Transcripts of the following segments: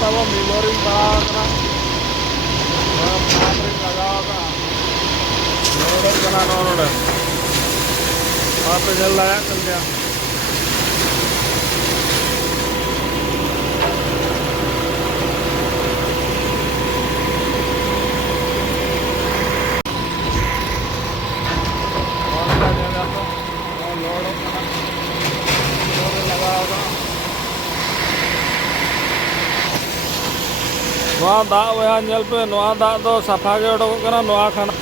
तब मिलोरिंग पड़ा लगा नोड़े वहाँ पे जल लगा कर दिया। नवा दाग वह नल पे नवा दाग दो साफा के उडोक कना नवा खाना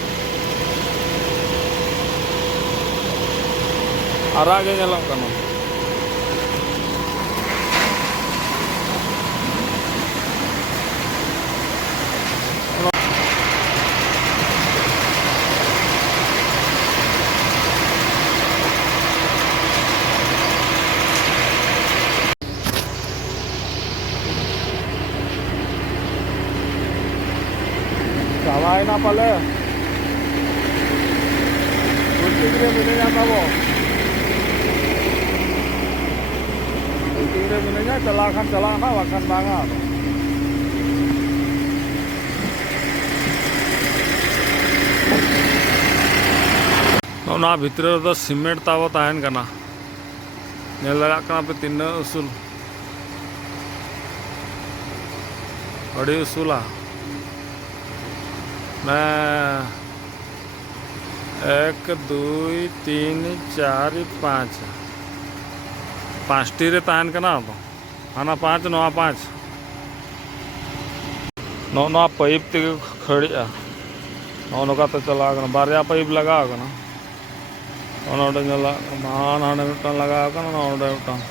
आरा के नलम कना चावाई ना पाले रे मिलेगा वो रे मिलेगा चला ना वखन बांगा ना भितर तो सीमेंट तावो ताहन कना नेल लगा कना पे तीन उसूल अड़ी उसूला मैं 1 2 3 4 5 5टी रे ताहन कना तो हाना 5 नवा 5 नवा पाइप ते खड़िया नौका तो चला बारया पाइप लगा हाँ मिट्टन लगा मिट्टन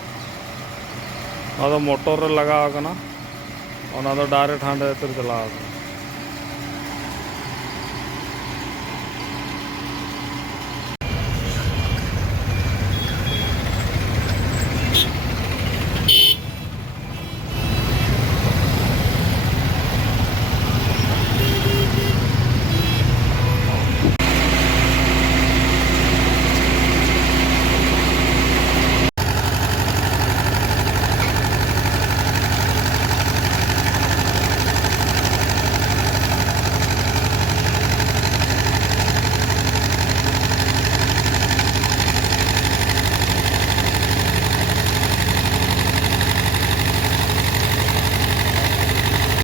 मोटर लगा डायरेक्ट हाँ चला